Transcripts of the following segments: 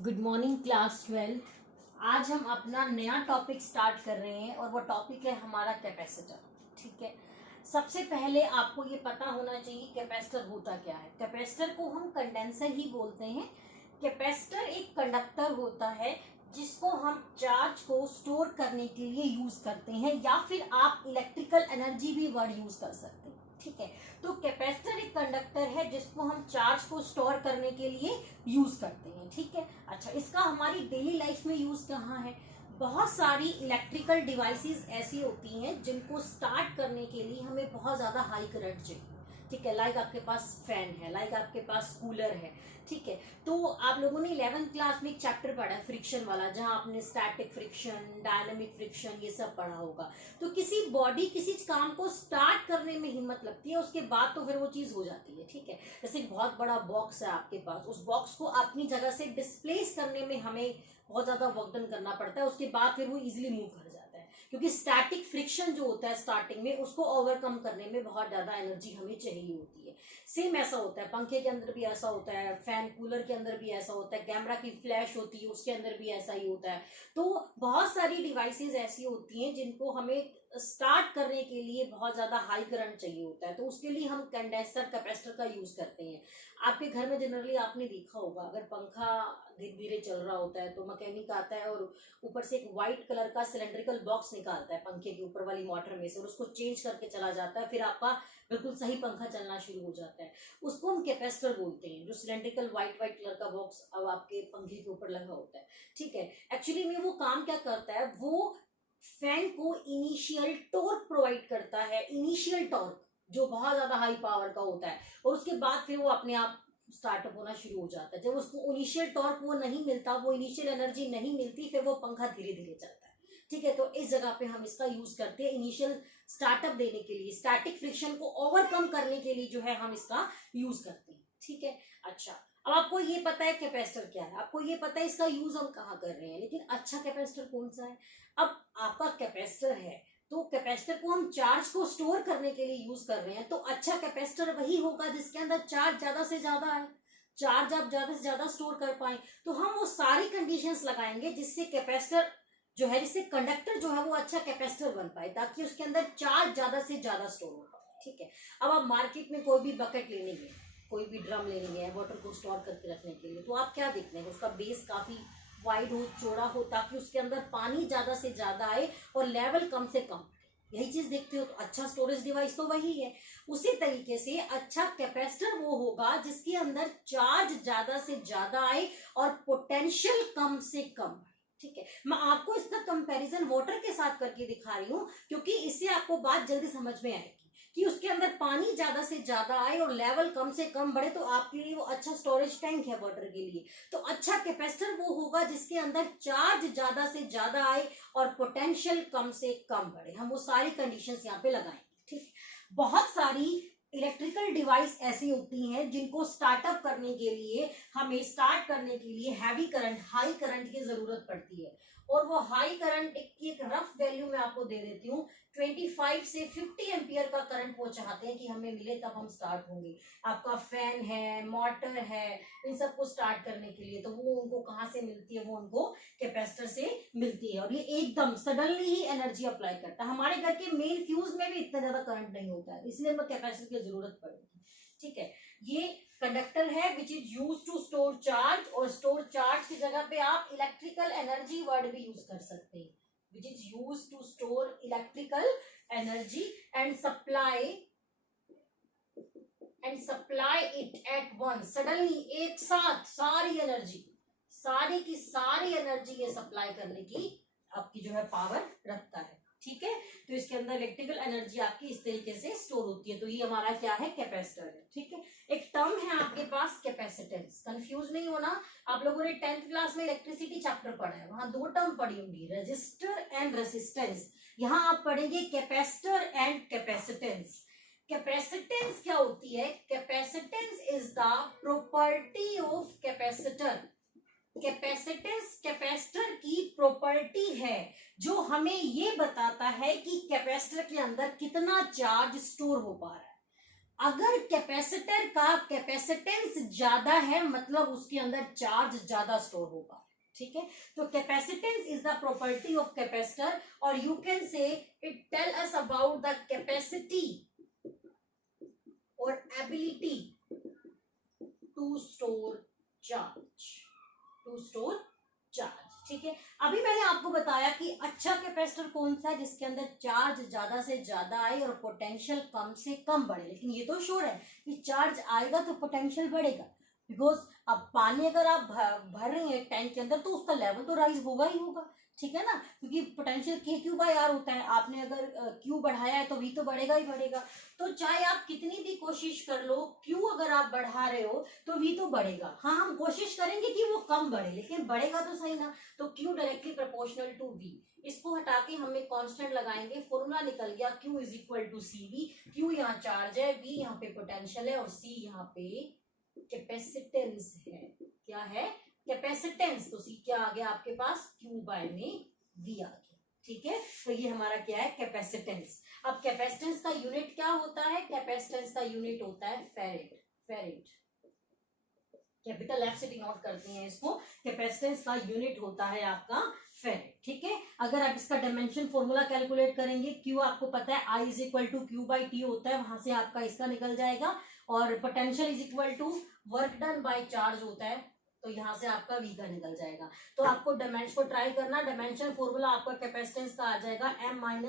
Good morning class 12। आज हम अपना नया टॉपिक स्टार्ट कर रहे हैं और वो टॉपिक है हमारा कैपेसिटर। ठीक है, सबसे पहले आपको ये पता होना चाहिए कैपेसिटर होता क्या है। कैपेसिटर को हम कंडेंसर ही बोलते हैं। कैपेसिटर एक कंडक्टर होता है जिसको हम चार्ज को स्टोर करने के लिए यूज करते हैं, या फिर आप इलेक्ट्रिकल एनर्जी भी वर्ड यूज कर सकते हैं। ठीक है, तो कैपेसिटर एक कंडक्टर है जिसको हम चार्ज को स्टोर करने के लिए यूज करते हैं। ठीक है, अच्छा, इसका हमारी डेली लाइफ में यूज कहाँ है। बहुत सारी इलेक्ट्रिकल डिवाइसेस ऐसी होती हैं जिनको स्टार्ट करने के लिए हमें बहुत ज्यादा हाई करंट चाहिए। ठीक है, लाइक आपके पास फैन है, लाइक आपके पास कूलर है। ठीक है, तो आप लोगों ने 11th क्लास में एक चैप्टर पढ़ा है फ्रिक्शन वाला, जहां आपने स्टैटिक फ्रिक्शन, डायनामिक फ्रिक्शन ये सब पढ़ा होगा। तो किसी बॉडी किसी काम को स्टार्ट करने में हिम्मत लगती है, उसके बाद तो फिर वो चीज हो जाती है। ठीक है, जैसे एक बहुत बड़ा बॉक्स है आपके पास, उस बॉक्स को अपनी जगह से डिस्प्लेस करने में हमें बहुत ज्यादा वर्क डन करना पड़ता है, उसके बाद फिर वो इजिली मूव कर जाता है, क्योंकि स्टैटिक फ्रिक्शन जो होता है स्टार्टिंग में, उसको ओवरकम करने में बहुत ज्यादा एनर्जी हमें चाहिए होती है। सेम ऐसा होता है पंखे के अंदर भी ऐसा होता है, फैन कूलर के अंदर भी ऐसा होता है, कैमरा की फ्लैश होती है उसके अंदर भी ऐसा ही होता है। तो बहुत सारी डिवाइसेस ऐसी होती हैं जिनको हमें स्टार्ट करने के लिए बहुत ज्यादा हाई करंट चाहिए होता है, तो उसके लिए हम कंडेंसर कैपेसिटर का यूज करते हैं। आपके घर में जनरली आपने देखा होगा, अगर पंखा धीरे धीरे चल रहा होता है तो मैकेनिक आता है और ऊपर से एक व्हाइट कलर का सिलेंड्रिकल बॉक्स निकालता है पंखे के ऊपर वाली मोटर में से, और उसको चेंज करके चला जाता है, फिर आपका बिल्कुल सही पंखा चलना शुरू हो जाता है। उसको हम कैपेसिटर बोलते हैं, जो सिलेंड्रिकल व्हाइट व्हाइट कलर का बॉक्स अब आपके पंखे के ऊपर लगा होता है। ठीक है, एक्चुअली में वो काम क्या करता है, वो फैन को इनिशियल टॉर्क प्रोवाइड करता है, इनिशियल टॉर्क जो बहुत ज्यादा हाई पावर का होता है, और उसके बाद फिर वो अपने आप स्टार्टअप होना शुरू हो जाता है। जब उसको इनिशियल टॉर्क वो नहीं मिलता, वो इनिशियल एनर्जी नहीं मिलती, फिर वो पंखा धीरे धीरे चलता है। ठीक है, तो इस जगह पे हम इसका यूज करते हैं इनिशियल स्टार्टअप देने के लिए, स्टैटिक फ्रिक्शन को ओवरकम करने के लिए जो है हम इसका यूज करते हैं। ठीक है, अच्छा, अब आपको ये पता है कैपेसिटर क्या है, आपको ये पता है इसका यूज हम कहाँ कर रहे हैं, लेकिन अच्छा कैपेसिटर कौन सा है। अब आपका कैपेसिटर है, तो कैपेसिटर को हम चार्ज को स्टोर करने के लिए यूज कर रहे हैं, तो अच्छा कैपेसिटर वही होगा जिसके अंदर चार्ज ज्यादा से ज्यादा है, चार्ज आप ज्यादा से ज्यादा स्टोर कर पाए। तो हम वो सारी कंडीशंस लगाएंगे जिससे कैपेसिटर जो है, जिससे कंडक्टर जो है वो अच्छा कैपेसिटर बन पाए, ताकि उसके अंदर चार्ज ज्यादा से ज्यादा स्टोर हो पाए। ठीक है, अब आप मार्केट में कोई भी बकेट लेने गए, कोई भी ड्रम लेने गए वाटर को स्टोर करके रखने के लिए, तो आप क्या देखते हैं, उसका बेस काफी वाइड हो, चौड़ा हो, ताकि उसके अंदर पानी ज्यादा से ज्यादा आए और लेवल कम से कम, यही चीज देखते हो। तो अच्छा स्टोरेज डिवाइस तो वही है। उसी तरीके से अच्छा कैपेसिटर वो होगा जिसके अंदर चार्ज ज्यादा से ज्यादा आए और पोटेंशियल कम से कम। ठीक है, मैं आपको इसका कंपैरिजन वाटर के साथ करके दिखा रही हूँ, क्योंकि इससे आपको बात जल्दी समझ में आएगी कि उसके अंदर पानी ज्यादा से ज्यादा आए और लेवल कम से कम बढ़े, तो आपके लिए वो अच्छा स्टोरेज टैंक है वाटर के लिए। तो अच्छा कैपेसिटर वो होगा जिसके अंदर चार्ज ज्यादा से ज्यादा आए और पोटेंशियल कम से कम बढ़े। हम वो सारी कंडीशंस यहाँ पे लगाएंगे। ठीक, बहुत सारी इलेक्ट्रिकल डिवाइस ऐसी होती हैं जिनको स्टार्टअप करने के लिए, हमें स्टार्ट करने के लिए हैवी करंट, हाई करंट की जरूरत पड़ती है। और वो हाई करंट की एक रफ वैल्यू मैं आपको दे देती हूँ, 25 से 50 एम्पियर का करंट वो चाहते हैं कि हमें मिले, तब हम स्टार्ट होंगे। आपका फैन है, मोटर है, इन सबको स्टार्ट करने के लिए तो वो उनको कहाँ से मिलती है, वो उनको कैपेसिटर से मिलती है, और ये एकदम सडनली ही एनर्जी अप्लाई करता है। हमारे घर के मेन फ्यूज में भी इतना ज्यादा करंट नहीं होता है, इसलिए हमें कैपेसिटर की जरूरत पड़ेगी। ठीक है, ये कंडक्टर है which is use to store charge, और स्टोर चार्ज की जगह पे आप इलेक्ट्रिकल एनर्जी वर्ड भी यूज कर सकते हैं, which is used to store electrical energy and supply it at once, suddenly, एक साथ सारी एनर्जी, सारी की सारी एनर्जी ये सप्लाई करने की आपकी जो है पावर रखता है। ठीक है, तो इसके अंदर इलेक्ट्रिकल एनर्जी आपकी इस तरीके से स्टोर होती है। तो ये हमारा क्या है, कैपेसिटर है। ठीक है, एक टर्म है आपके पास कैपेसिटेंस, कंफ्यूज नहीं होना। आप लोगों ने 10th क्लास में इलेक्ट्रिसिटी चैप्टर पढ़ा है, वहां 2 टर्म पढ़ी होंगी, रेजिस्टर एंड रेसिस्टेंस। यहाँ आप पढ़ेंगे कैपेसिटर एंड कैपेसिटेंस। कैपेसिटेंस क्या होती है, capacitance is the property of capacitor. Capacitance capacitor की प्रॉपर्टी है जो हमें ये बताता है कि कैपेसिटर के अंदर कितना चार्ज स्टोर हो पा रहा है। अगर कैपेसिटर का कैपेसिटेंस ज्यादा है मतलब उसके अंदर चार्ज ज्यादा स्टोर होगा, ठीक है। तो capacitance is the property of capacitor, और you can say it tell us about the capacity और ability to store charge, to store charge, ठीक है। अभी मैंने आपको बताया कि अच्छा कैपेसिटर कौन सा है, जिसके अंदर चार्ज ज्यादा से ज्यादा आए और पोटेंशियल कम से कम बढ़े। लेकिन ये तो श्योर है कि चार्ज आएगा तो पोटेंशियल बढ़ेगा, बिकॉज अब पानी अगर आप भर रहे हैं टैंक के अंदर तो उसका लेवल तो राइज होगा ही होगा, ठीक है ना, क्योंकि पोटेंशियल के क्यू बाई आर होता है। आपने अगर क्यू बढ़ाया है तो वी तो बढ़ेगा ही बढ़ेगा। तो चाहे आप कितनी भी कोशिश कर लो, क्यू अगर आप बढ़ा रहे हो तो वी तो बढ़ेगा। हाँ, हम कोशिश करेंगे कि वो कम बढ़े, लेकिन बढ़ेगा तो सही ना। तो Q directly proportional to V, इसको हटा के हम एक कांस्टेंट लगाएंगे, फॉर्मूला निकल गया Q is equal to C V. Q यहाँ चार्ज है, वी यहाँ पे पोटेंशियल है, और सी यहाँ पे कैपेसिटेंस है। क्या है? कैपेसिटेंस। तो सी क्या आ गया आपके पास? क्यू बाय में वी आ गया, ठीक है। तो ये हमारा क्या है? कैपेसिटेंस। अब कैपेसिटेंस का यूनिट क्या होता है? कैपेसिटेंस का यूनिट होता है फेरेड। फेरेड कैपिटल एफ से डिनोट करते हैं इसको। कैपेसिटेंस का यूनिट होता है आपका फेरेड, ठीक है। अगर आप इसका डायमेंशन फॉर्मूला कैलकुलेट करेंगे, क्यू आपको पता है I is equal to Q by T होता है, वहां से आपका इसका निकल जाएगा। और potential is equal to work done by charge होता है, तो यहां से आपका वी का निकल जाएगा। तो आपको डायमेंशन को ट्राई करना। डायमेंशन फॉर्मूला आपका कैपेसिटेंस का आ जाएगा M-1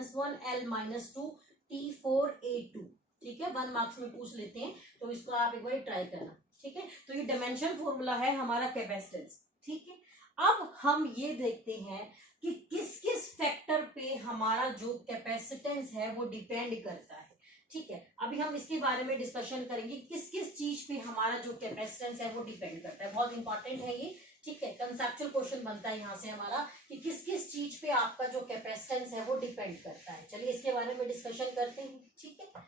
L-2 T4A2, ठीक है। 1 मार्क्स में पूछ लेते हैं, तो इसको आप एक बार ट्राई करना, ठीक है। तो ये डायमेंशन फॉर्मूला है हमारा कैपेसिटेंस, ठीक है। अब हम ये देखते हैं कि किस किस फैक्टर पे हमारा जो कैपेसिटेंस है वो डिपेंड करता है, ठीक है। अभी हम इसके बारे में डिस्कशन करेंगे, किस किस चीज पे हमारा जो कैपेसिटेंस है वो डिपेंड करता है। बहुत इंपॉर्टेंट है ये, ठीक है। कंसेप्चुअल क्वेश्चन बनता है यहाँ से हमारा कि किस किस चीज पे आपका जो कैपेसिटेंस है वो डिपेंड करता है। चलिए इसके बारे में डिस्कशन करते हैं, ठीक है।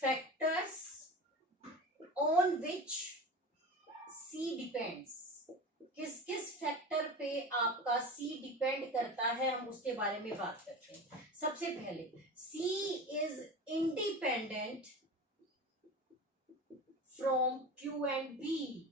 Factors on which see depends, किस किस फैक्टर पे आपका सी डिपेंड करता है, हम उसके बारे में बात करते हैं। सबसे पहले C is independent from Q and V.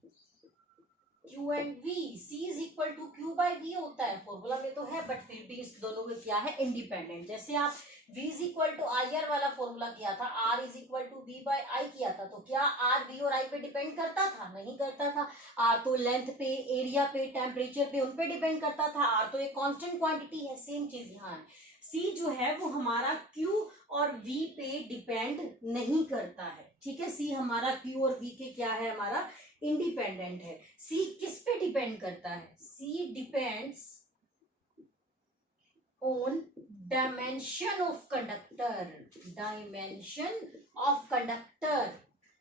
Q and V, C is equal to Q by V होता है, फॉर्मूला में तो है, बट फिर भी इस दोनों में क्या है? इंडिपेंडेंट। जैसे आप V is equal to I R वाला फॉर्मूला किया था, R is equal to V by I किया था, तो क्या R V और I पे डिपेंड करता था? नहीं करता था। R तो लेंथ पे, एरिया पे, टेम्परेचर पे, उन पे डिपेंड करता था। R तो एक कांस्टेंट क्वांटिटी है। सेम चीज यहाँ है, C जो है वो हमारा Q और V पे डिपेंड नहीं करता है, ठीक है। C हमारा Q और V के क्या है? हमारा इंडिपेंडेंट है। C किस पे डिपेंड करता है? C depends on dimension of conductor. Dimension of conductor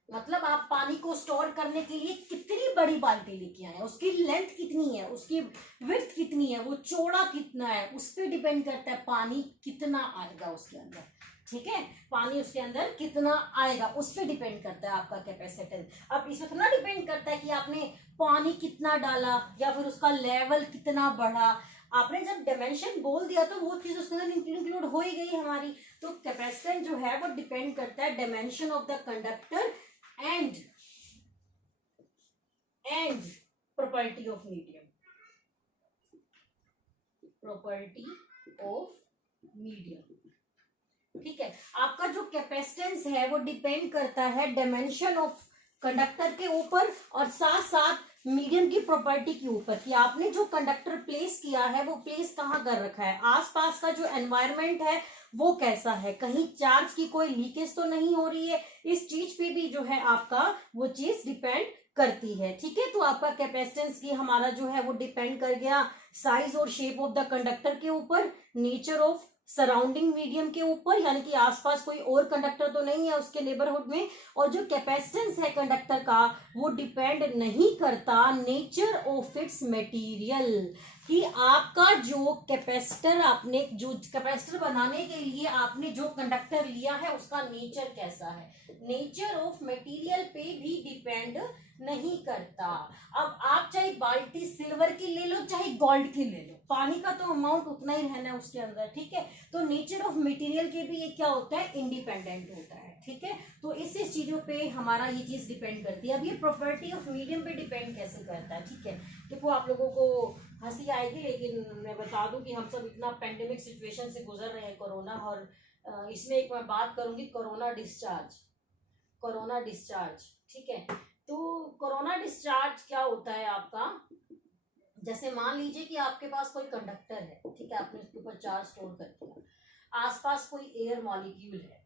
मतलब आप पानी को स्टोर करने के लिए कितनी बड़ी बाल्टी लेके आए, उसकी लेंथ कितनी है, उसकी विड्थ कितनी है, वो चौड़ा कितना है, उस पर डिपेंड करता है पानी कितना आएगा उसके अंदर, ठीक है। पानी उसके अंदर कितना आएगा उस पर डिपेंड करता है आपका कैपेसिटेंस। अब इसमें थोड़ा डिपेंड करता है कि आपने पानी कितना डाला या फिर उसका लेवल कितना बढ़ा। आपने जब डायमेंशन बोल दिया तो वो चीज उसके अंदर इंक्लूड हो ही गई हमारी। तो कैपेसिटेंस जो है वो डिपेंड करता है dimension of the conductor and property of medium. Property of medium, ठीक है। आपका जो कैपेसिटेंस है वो डिपेंड करता है डायमेंशन ऑफ कंडक्टर के ऊपर और साथ साथ मीडियम की प्रॉपर्टी के ऊपर कि आपने जो कंडक्टर प्लेस किया है वो प्लेस कहाँ कर रखा है, आसपास का जो एनवायरनमेंट है वो कैसा है, कहीं चार्ज की कोई लीकेज तो नहीं हो रही है। इस चीज पे भी जो है आपका वो चीज डिपेंड करती है, ठीक है। तो आपका कैपेसिटेंस की हमारा जो है वो डिपेंड कर गया साइज और शेप ऑफ द कंडक्टर के ऊपर, नेचर ऑफ सराउंडिंग मीडियम के ऊपर, यानी कि आसपास कोई और कंडक्टर तो नहीं है उसके नेबरहुड में, और जो कैपेसिटेंस है कंडक्टर का वो डिपेंड नहीं करता नेचर ऑफ इट्स मटेरियल, कि आपका जो कैपेसिटर, आपने जो कैपेसिटर बनाने के लिए आपने जो कंडक्टर लिया है उसका नेचर कैसा है, नेचर ऑफ मटेरियल पे भी डिपेंड नहीं करता। अब आप आप चाहे बाल्टी सिल्वर की ले लो चाहे गोल्ड की ले लो, पानी का तो अमाउंट उतना ही रहना है उसके अंदर, ठीक है। तो नेचर ऑफ मटेरियल के भी ये क्या होता है, इंडिपेंडेंट होता है, ठीक है। तो इस चीजों पे हमारा ये चीज डिपेंड करती है। अब ये प्रॉपर्टी ऑफ मीडियम पे डिपेंड कैसे करता है, ठीक है। देखो आप लोगों को हंसी आएगी, लेकिन मैं बता दूं कि हम सब इतना पेंडेमिक सिचुएशन से गुजर रहे हैं, कोरोना, और इसमें एक मैं बात करूंगी कोरोना डिस्चार्ज, ठीक है। तो कोरोना डिस्चार्ज क्या होता है आपका, जैसे मान लीजिए कि आपके पास कोई कंडक्टर है, ठीक है, आपने उसके ऊपर चार्ज स्टोर कर दिया, आसपास कोई एयर मॉलिक्यूल है,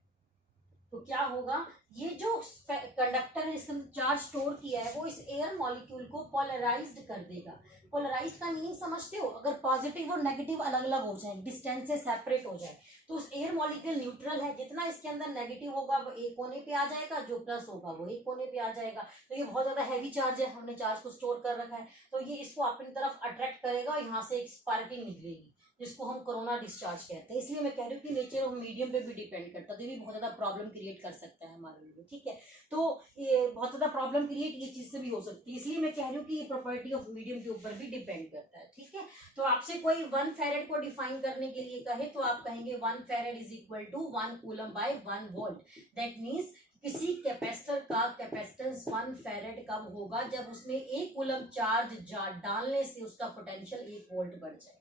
तो क्या होगा, ये जो कंडक्टर है इसके अंदर चार्ज स्टोर किया है, वो इस एयर मॉलिक्यूल को पोलराइज्ड कर देगा। पोलराइज्ड का मीनिंग समझते हो, अगर पॉजिटिव और नेगेटिव अलग अलग हो जाए, डिस्टेंस से सेपरेट हो जाए, तो उस एयर मॉलिक्यूल न्यूट्रल है, जितना इसके अंदर नेगेटिव होगा वो एक कोने पे आ जाएगा, जो प्लस होगा वो एक कोने पे आ जाएगा। तो ये बहुत ज्यादा हैवी चार्ज है, हमने चार्ज को स्टोर कर रखा है, तो ये इसको अपनी तरफ अट्रैक्ट करेगा, यहाँ से एक स्पार्किंग निकलेगी, जिसको हम कोरोना डिस्चार्ज कहते हैं। इसलिए मैं कह रही हूँ कि नेचर ऑफ मीडियम पे भी डिपेंड करता है, तो ये भी बहुत ज्यादा प्रॉब्लम क्रिएट कर सकता है हमारे लिए, ठीक है। तो ये बहुत ज्यादा प्रॉब्लम क्रिएट ये चीज से भी हो सकती है, इसलिए मैं कह रही हूँ कि ये प्रॉपर्टी ऑफ मीडियम के ऊपर भी डिपेंड करता है, ठीक है। तो आपसे कोई 1 फैरेड को डिफाइन करने के लिए कहे तो आप कहेंगे 1 farad is equal to 1 coulomb by 1 volt. That means किसी कैपेसिटर का कैपेसिटेंस 1 फैरेड कब होगा, जब उसमें 1 कूलम चार्ज डालने से उसका पोटेंशियल 1 वोल्ट बढ़ जाए,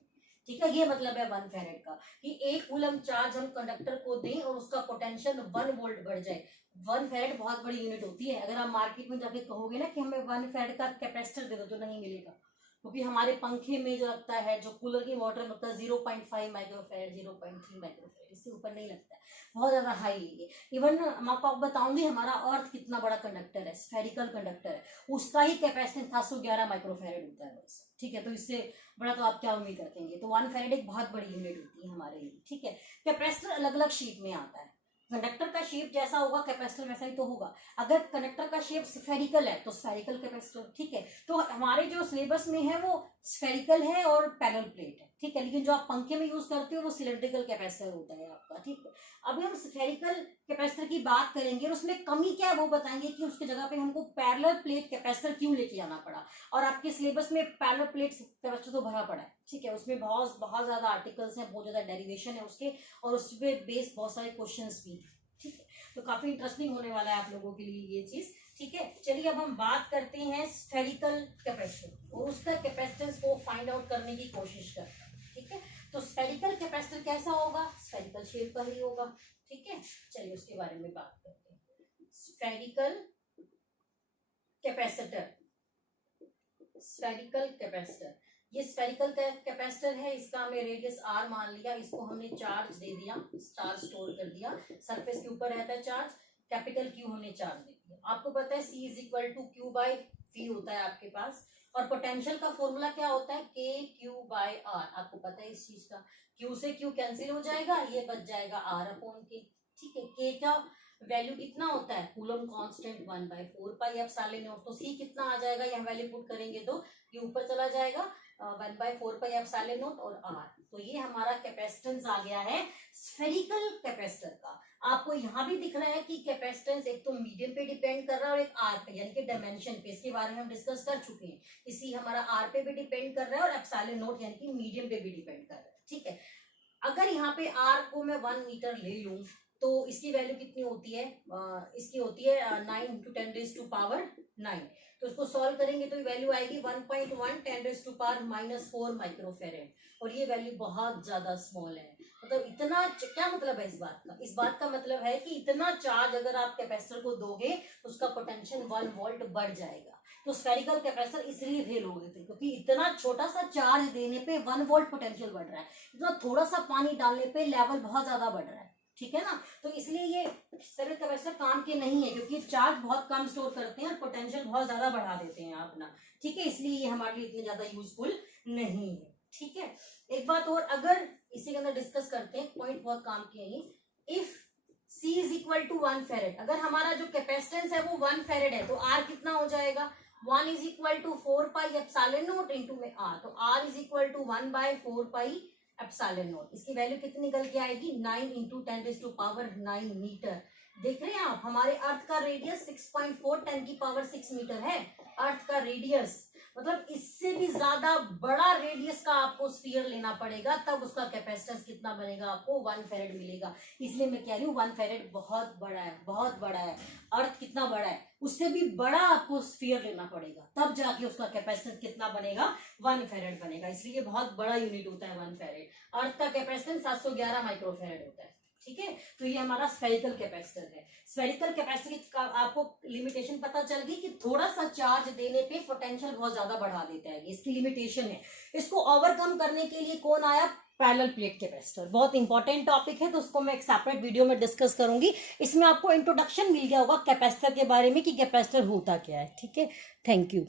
ठीक है। ये मतलब है 1 फैरेड का, कि 1 कूलम चार्ज हम कंडक्टर को दें और उसका पोटेंशियल 1 वोल्ट बढ़ जाए। 1 फैरेड बहुत बड़ी यूनिट होती है, अगर आप मार्केट में जाके कहोगे ना कि हमें 1 फैरेड का कैपेसिटर दे दो तो नहीं मिलेगा, क्योंकि हमारे पंखे में जो लगता है, जो कूलर की मोटर में लगता है 0.5 माइक्रोफैरेड, 0.3 माइक्रोफैरेड, इससे ऊपर नहीं लगता है, बहुत ज्यादा हाई है ये। इवन मैं आपको बताऊंगी हमारा अर्थ कितना बड़ा कंडक्टर है, स्फेरिकल कंडक्टर है, उसका ही कैपेसिटेंस 711 माइक्रोफैरेड होता है बस, ठीक है। तो इससे बड़ा तो आप क्या उम्मीद रखेंगे। तो 1 फैरेड एक बहुत बड़ी यूनिट होती है हमारे लिए, ठीक है। कैपेसिटर अलग अलग शेप में आता है, कंडक्टर का शेप जैसा होगा कैपेसिटर वैसा ही तो होगा। अगर कंडक्टर का शेप स्फेरिकल है तो स्फेरिकल कैपेसिटर, ठीक है। तो हमारे जो सिलेबस में है वो स्फेरिकल है और पैरेलल प्लेट है, ठीक है। लेकिन जो आप पंखे में यूज करते हो वो सिलेंड्रिकल कैपेसिटर होता है आपका, ठीक है। अभी हम स्फेरिकल कैपेसिटर की बात करेंगे और उसमें कमी क्या है वो बताएंगे कि उसकी जगह पे हमको पैरेलल प्लेट कैपेसिटर क्यों लेके आना पड़ा। और आपके सिलेबस में पैरेलल प्लेट कैपेसिटर तो भरा पड़ा है, ठीक है। उसमें बहुत बहुत ज्यादा आर्टिकल्स हैं, बहुत ज्यादा डेरिवेशन है उसके, और उस पर बेस्ड बहुत सारे क्वेश्चंस भी, ठीक है। तो काफी इंटरेस्टिंग होने वाला है आप लोगों के लिए ये चीज, ठीक है। चलिए अब हम बात करते हैं स्फेरिकल कैपेसिटर और उसका कैपेसिटेंस को फाइंड आउट करने की कोशिश करते हैं, ठीक है। तो स्फेरिकल कैपेसिटर कैसा होगा, स्फेरिकल शेप का ही होगा, ठीक है। चलिए उसके बारे में बात करते हैं। स्फेरिकल कैपेसिटर, ये स्फेरिकल कैपेसिटर है, इसका हमने रेडियस r मान लिया, इसको हमने चार्ज दे दिया, चार्ज स्टोर कर दिया, सरफेस के ऊपर रहता है चार्ज, कैपिटल Q हमने चार्ज दे दिया। आपको पता है C is equal to Q by V होता है आपके पास, और पोटेंशियल का फॉर्मूला क्या होता है, K Q बाई R, आपको पता है इस चीज का। Q से Q कैंसिल हो जाएगा, ये बच जाएगा R अपॉन K, ठीक है। K का वैल्यू कितना होता है, coulomb constant 1/4 pi epsilon not. तो C कितना आ जाएगा, यहाँ वैल्यू पुट करेंगे तो ये ऊपर चला जाएगा 1/4 पाई एप्सिलॉन नॉट और R। तो ये हमारा कैपेसिटेंस आ गया है स्फेरिकल कैपेसिटर का। आपको यहाँ भी दिख रहा है कि कैपेसिटेंस एक तो मीडियम पे डिपेंड कर रहा है और एक R पे, यानी कि डायमेंशन पे, इसके बारे में हम डिस्कस कर चुके हैं। इसी हमारा R पे भी डिपेंड कर रहा है और एप्सिलॉन नॉट यानी कि मीडियम पे भी डिपेंड कर रहा है, ठीक है। अगर यहाँ पे R को मैं 1 मीटर ले लूं तो इसकी वैल्यू कितनी होती है, इसकी होती है 9 × 10⁻⁹। तो इसको सॉल्व करेंगे तो वैल्यू आएगी 1.1 10⁻⁻⁴ माइक्रोफेरेड, और ये वैल्यू बहुत ज्यादा स्मॉल है। मतलब इतना क्या मतलब है इस बात का मतलब है कि इतना चार्ज अगर आप कैपेसिटर को दोगे तो उसका पोटेंशियल 1 वोल्ट बढ़ जाएगा। तो स्फेरिकल कैपेसिटर इसलिए फेल हो गए थे क्योंकि इतना छोटा सा चार्ज देने पे 1 वोल्ट पोटेंशियल बढ़ रहा है, इतना थोड़ा सा पानी डालने पे लेवल बहुत ज्यादा बढ़ रहा है, ठीक है ना। तो इसलिए ये स्फेरिकल कैपेसिटर काम के नहीं है, क्योंकि चार्ज बहुत कम स्टोर करते हैं और पोटेंशियल बहुत ज्यादा बढ़ा देते हैं अपना, ठीक है। इसलिए ये हमारे लिए इतने ज्यादा यूजफुल नहीं है, ठीक है। एक बात और अगर इसी के अंदर डिस्कस करते हैं, पॉइंट बहुत काम के हैं। If C is equal to 1 farad, अगर हमारा जो कैपेसिटेंस है वो 1 फैरेड है तो R कितना हो जाएगा, 1 is equal to 4 pi epsilon naught into में R। तो R is equal to 1/4 pi epsilon naught. इसकी वैल्यू कितनी निकल के आएगी, 9 × 10⁻⁹ मीटर। देख रहे हैं आप, हमारे अर्थ का रेडियस 6.4 10⁻⁶ मीटर है अर्थ का रेडियस। मतलब इससे भी ज्यादा बड़ा रेडियस का आपको स्फीयर लेना पड़ेगा, तब उसका कैपेसिटेंस कितना बनेगा, आपको 1 फेरेड मिलेगा। इसलिए मैं कह रही हूँ 1 फेरेड बहुत बड़ा है, बहुत बड़ा है। अर्थ कितना बड़ा है, उससे भी बड़ा आपको स्फीयर लेना पड़ेगा, तब जाके उसका कैपेसिटेंस कितना बनेगा, 1 फेरेड बनेगा। इसलिए बहुत बड़ा यूनिट होता है 1 फेरेड। अर्थ का कैपेसिटेंस 711 माइक्रोफेरेड होता है। ठीक है, तो ये हमारा स्फेरिकल कैपेसिटर है। स्फेरिकल कैपेसिटर का आपको लिमिटेशन पता चल गई कि थोड़ा सा चार्ज देने पे पोटेंशियल बहुत ज्यादा बढ़ा देता है, इसकी लिमिटेशन है। इसको ओवरकम करने के लिए कौन आया, पैरेलल प्लेट कैपेसिटर। बहुत इंपॉर्टेंट टॉपिक है, तो उसको मैं एक सेपरेट वीडियो में डिस्कस करूंगी। इसमें आपको इंट्रोडक्शन मिल गया होगा कैपेसिटर के बारे में कि कैपेसिटर होता क्या है। ठीक है, थैंक यू।